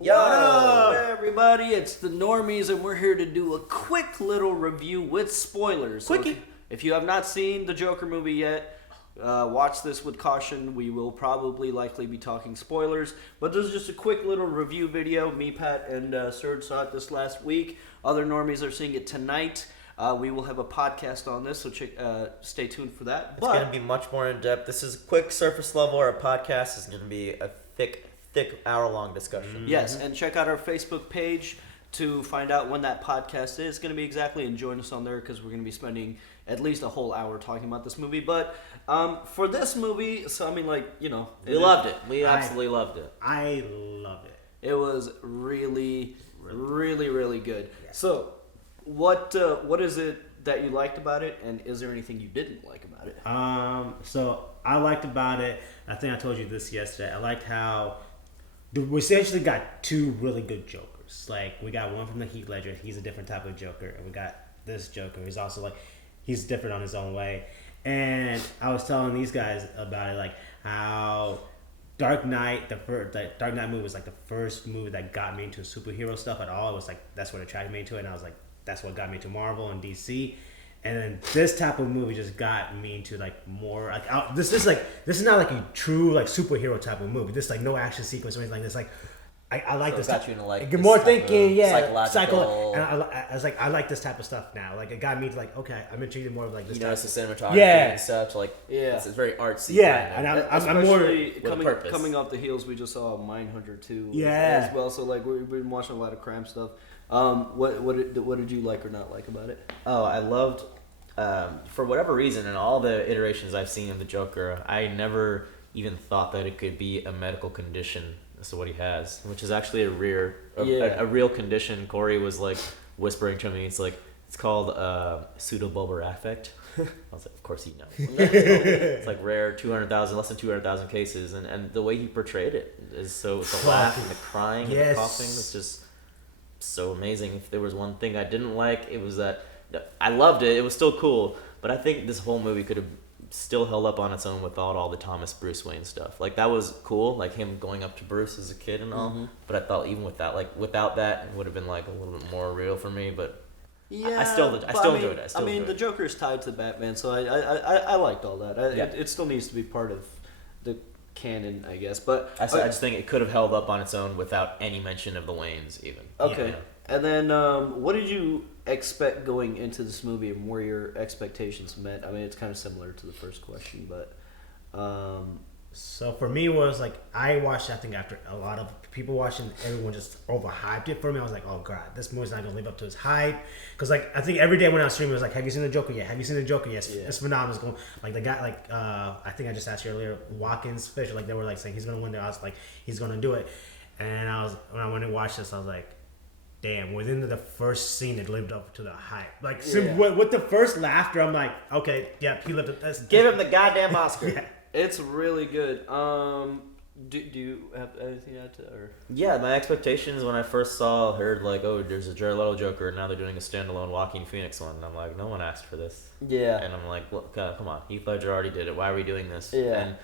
Yo! What up, everybody? It's the Normies, and we're here to do a quick little review with spoilers. Quickie. So if you have not seen the Joker movie yet, watch this with caution. We will probably likely be talking spoilers, but this is just a quick little review video. Me, Pat, and Serge saw it this last week. Other Normies are seeing it tonight. We will have a podcast on this, so stay tuned for that. It's going to be much more in-depth. This is quick surface level. Our podcast is going to be a thick hour-long discussion. Yes, and check out our Facebook page to find out when that podcast is going to be exactly, and join us on there because we're going to be spending at least a whole hour talking about this movie. But for this movie, so I mean, like, you know, we loved it. We absolutely loved it. I love it. It was really good. Yeah. So, what is it that you liked about it, and is there anything you didn't like about it? So I liked about it. I think I told you this yesterday. I liked how we essentially got two really good Jokers. Like, we got one from the Heath Ledger. He's a different type of Joker, and we got this Joker. He's also like, he's different on his own way. And I was telling these guys about it, like how Dark Knight, the Dark Knight movie was like the first movie that got me into superhero stuff at all. It was like, that's what attracted me to it, and I was like, that's what got me to Marvel and DC. And then this type of movie just got me into like more like this is not like a true like superhero type of movie. This is like no action sequence or anything like this. Like I like so this. Got you into like get more thinking, psychological. And I was like, I like this type of stuff now. Like, it got me to like, okay, I'm intrigued more of like this. You notice the cinematography and such. Like, it's very artsy. Yeah, kind of. and I'm more coming off the heels. We just saw Mindhunter 2 as well. So like we've been watching a lot of crime stuff. What did you like or not like about it? Oh, I loved. For whatever reason, in all the iterations I've seen of the Joker, I never even thought that it could be a medical condition as to what he has, which is actually a real condition. Corey was like whispering to me, it's called pseudobulbar affect. I was like, of course you know. It's like rare, less than 200,000 cases, and the way he portrayed it is so, the laugh and the crying and the coughing was just so amazing. If there was one thing I didn't like, it was that I loved it. It was still cool, but I think this whole movie could have still held up on its own without all the Thomas Bruce Wayne stuff. Like, that was cool, like him going up to Bruce as a kid and all. Mm-hmm. But I thought even with that, like without that, it would have been like a little bit more real for me. But yeah, I still enjoyed it. I mean, the Joker is tied to Batman, so I liked all that. It still needs to be part of the canon, I guess. But I just think it could have held up on its own without any mention of the Waynes, even. Okay. You know? And then, what did you expect going into this movie, and were your expectations met? I mean, it's kind of similar to the first question, but... So for me, it was like, I watched, I think after a lot of people watching, everyone just overhyped it for me. I was like, oh god, this movie's not going to live up to its hype. Because like, I think every day when I was streaming, it was like, have you seen the Joker yet? Have you seen the Joker? Yes. Yeah. It's phenomenal. It's going, like the guy, like, I think I just asked you earlier, Watkins Fisher, like they were like saying he's going to win there. I was like, he's going to do it. And when I went and watched this, I was like, damn, within the first scene, it lived up to the hype. Like, with the first laughter, I'm like, okay, yeah, he lived up. Give him the goddamn Oscar. Yeah. It's really good. Do you have anything to add to that? Or? Yeah, my expectations when I first heard like, oh, there's a Jared Leto Joker, and now they're doing a standalone Joaquin Phoenix one. And I'm like, no one asked for this. Yeah. And I'm like, look, come on, Heath Ledger already did it. Why are we doing this? Yeah. And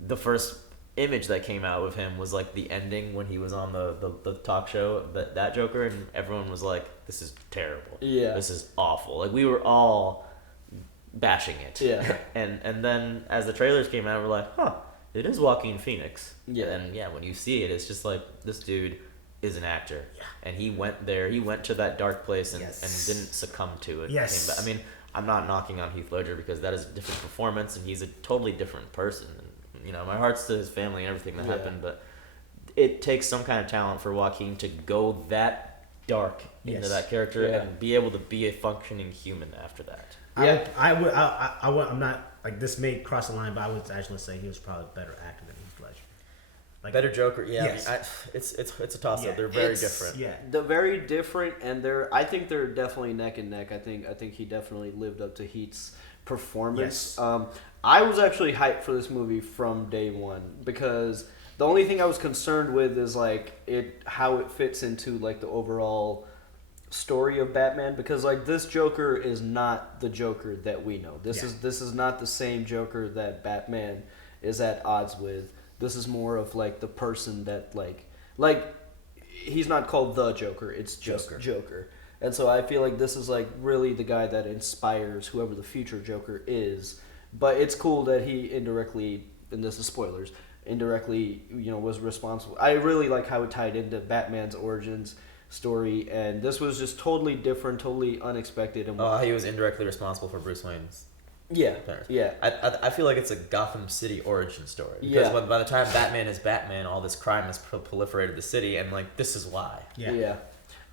the first image that came out of him was like the ending when he was on the talk show, that Joker, and everyone was like, this is terrible. Yeah. This is awful. Like, we were all bashing it. Yeah. and then as the trailers came out, we're like, huh, it is Joaquin Phoenix. Yeah. And yeah, when you see it, it's just like, this dude is an actor. Yeah. And he went to that dark place and didn't succumb to it. Yes. I mean, I'm not knocking on Heath Ledger because that is a different performance and he's a totally different person. And, you know, my heart's to his family and everything that happened, but it takes some kind of talent for Joaquin to go that dark into that character and be able to be a functioning human after that. Yeah. I'm not, like, this may cross the line, but I would actually say he was probably a better actor than Heath Ledger. Like, better Joker, yeah. Yes. I mean, it's a toss up. They're very different. Yeah, they're very different, and I think they're definitely neck and neck. I think he definitely lived up to Heath's performance. Yes. I was actually hyped for this movie from day one because the only thing I was concerned with is like how it fits into like the overall story of Batman, because like this Joker is not the Joker that we know. This is not the same Joker that Batman is at odds with. This is more of like the person that like he's not called the Joker. It's just Joker. And so I feel like this is like really the guy that inspires whoever the future Joker is. But it's cool that he indirectly, and this is spoilers, indirectly, was responsible. I really like how it tied into Batman's origins story, and this was just totally different, totally unexpected. And he was indirectly responsible for Bruce Wayne's. Yeah, yeah. I feel like it's a Gotham City origin story. Because by the time Batman is Batman, all this crime has proliferated the city, and like this is why. Yeah.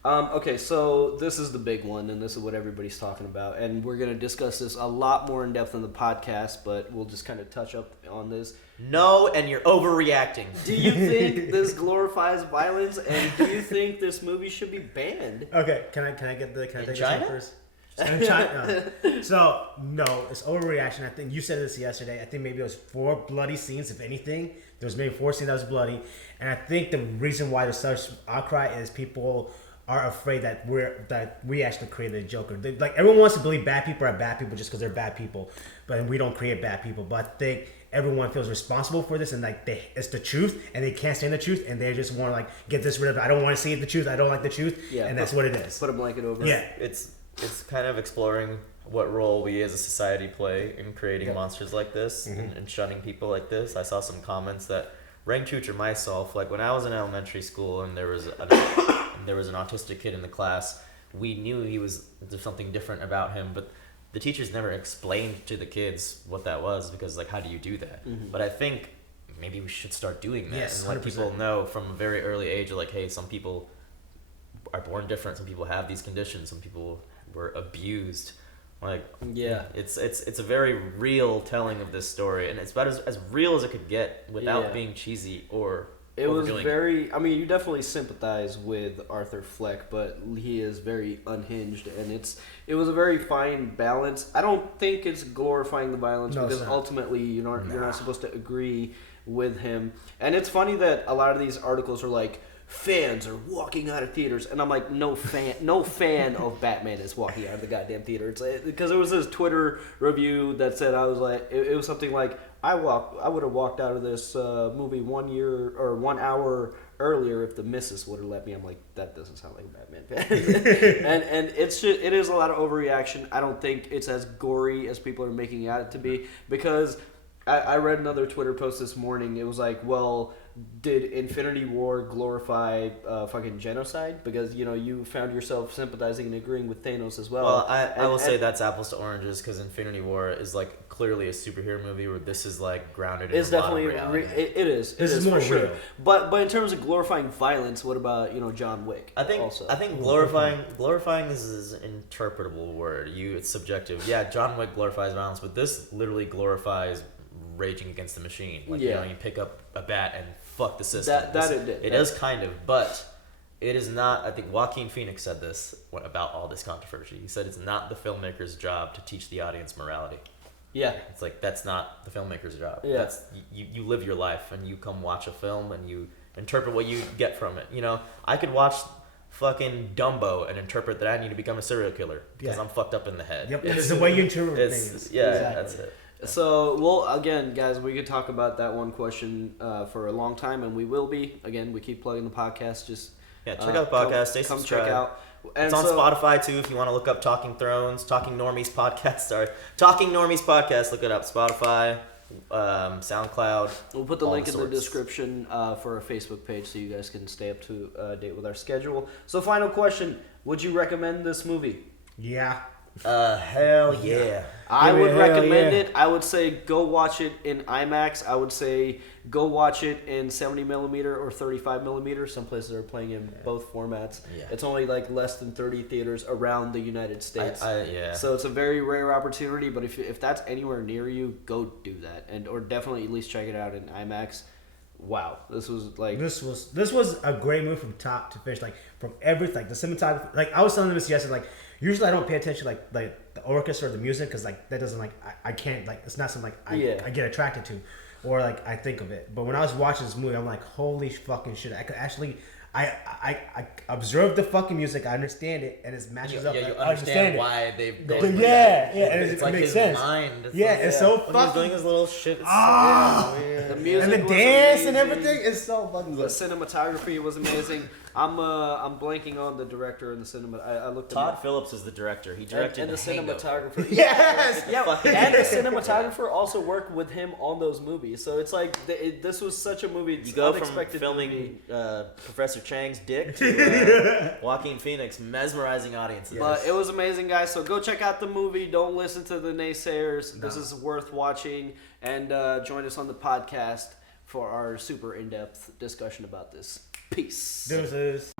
Okay, so this is the big one, and this is what everybody's talking about, and we're gonna discuss this a lot more in depth in the podcast, but we'll just kind of touch up on this. No, and you're overreacting. Do you think this glorifies violence, and do you think this movie should be banned? Okay, can I take this China? one first? In China. So no, it's overreaction. I think you said this yesterday. I think maybe it was 4 bloody scenes, if anything. There was maybe 4 scenes that was bloody, and I think the reason why there's such outcry is people are afraid that we actually created a Joker. Like everyone wants to believe bad people are bad people just because they're bad people, but we don't create bad people. But I think everyone feels responsible for this, and like it's the truth, and they can't stand the truth, and they just want to like get this rid of. I don't want to see the truth. I don't like the truth, and that's what it is. Put a blanket over. Yeah, it's kind of exploring what role we as a society play in creating monsters like this and shunning people like this. I saw some comments that rang true to myself. Like when I was in elementary school and there was an autistic kid in the class, we knew there's something different about him, but the teachers never explained to the kids what that was, because like, how do you do that? But I think maybe we should start doing that, and let 100%. People know from a very early age, like, hey, some people are born different, some people have these conditions, some people were abused. Like, it's a very real telling of this story, and it's about as real as it could get without being cheesy or it was very. I mean, you definitely sympathize with Arthur Fleck, but he is very unhinged, and it was a very fine balance. I don't think it's glorifying the violence, because ultimately you're not supposed to agree with him. And it's funny that a lot of these articles are like, fans are walking out of theaters, and I'm like, no fan of Batman is walking out of the goddamn theater. It's because there was this Twitter review that said, I was like, it was something like, I would have walked out of this movie 1 hour earlier if the missus would have let me. I'm like, that doesn't sound like a Batman fan. and it is a lot of overreaction. I don't think it's as gory as people are making it out to be, because I read another Twitter post this morning. It was like, well, did Infinity War glorify fucking genocide? Because, you found yourself sympathizing and agreeing with Thanos as well. Well, I will say that's apples to oranges, because Infinity War is like clearly a superhero movie, where this is like grounded in a lot of reality. It is. This is more real. But in terms of glorifying violence, what about John Wick? I think glorifying is an interpretable word. It's subjective. Yeah, John Wick glorifies violence, but this literally glorifies raging against the machine. Like, you pick up a bat and fuck the system. It does kind of, but it is not. I think Joaquin Phoenix said this about all this controversy. He said it's not the filmmaker's job to teach the audience morality. Yeah. It's like, that's not the filmmaker's job. Yeah. That's you live your life, and you come watch a film and you interpret what you get from it. I could watch fucking Dumbo and interpret that I need to become a serial killer because I'm fucked up in the head. Yep. It's the way you interpret things. Yeah, exactly. That's it. So, well, again, guys, we could talk about that one question for a long time, and we will be. Again, we keep plugging the podcast. Just check out the podcast. Stay come subscribed. Check out. And it's on Spotify too. If you want to look up Talking Thrones, Talking Normies podcast, Talking Normies podcast. Look it up. Spotify, SoundCloud. We'll put the link in the description for our Facebook page, so you guys can stay up to date with our schedule. So, final question: would you recommend this movie? Yeah. Hell yeah. I would recommend it. I would say go watch it in IMAX. I would say go watch it in 70mm or 35mm. Some places are playing in both formats. Yeah. It's only like less than 30 theaters around the United States. So it's a very rare opportunity, but if that's anywhere near you, go do that. Or definitely at least check it out in IMAX. Wow, this was a great movie from top to finish, like from everything, like the cinematography. Like I was telling them this yesterday, like usually I don't pay attention like the orchestra or the music, because like that doesn't I can't, like it's not something like I get attracted to, or like I think of it. But when I was watching this movie, I'm like, holy fucking shit! I could actually I observe the fucking music. I understand it, and it matches up. Yeah, you understand why they've gone. And it like makes his sense. Mind. It's so fucking. When he's doing his little shit. The music and the dance and everything is so fucking good. The cinematography was amazing. I'm blanking on the director and the cinema. I looked. Todd Phillips is the director. He directed and the Hangover. cinematographer. Yes! Yeah, fucking and the Hangover. cinematographer also worked with him on those movies. So it's like this was such a movie. It's You go from unexpected filming Professor Chang's dick to Joaquin Phoenix mesmerizing audiences. But it was amazing, guys. So go check out the movie. Don't listen to the naysayers. No. This is worth watching. And join us on the podcast for our super in-deuth discussion about this. Peace. Deuces.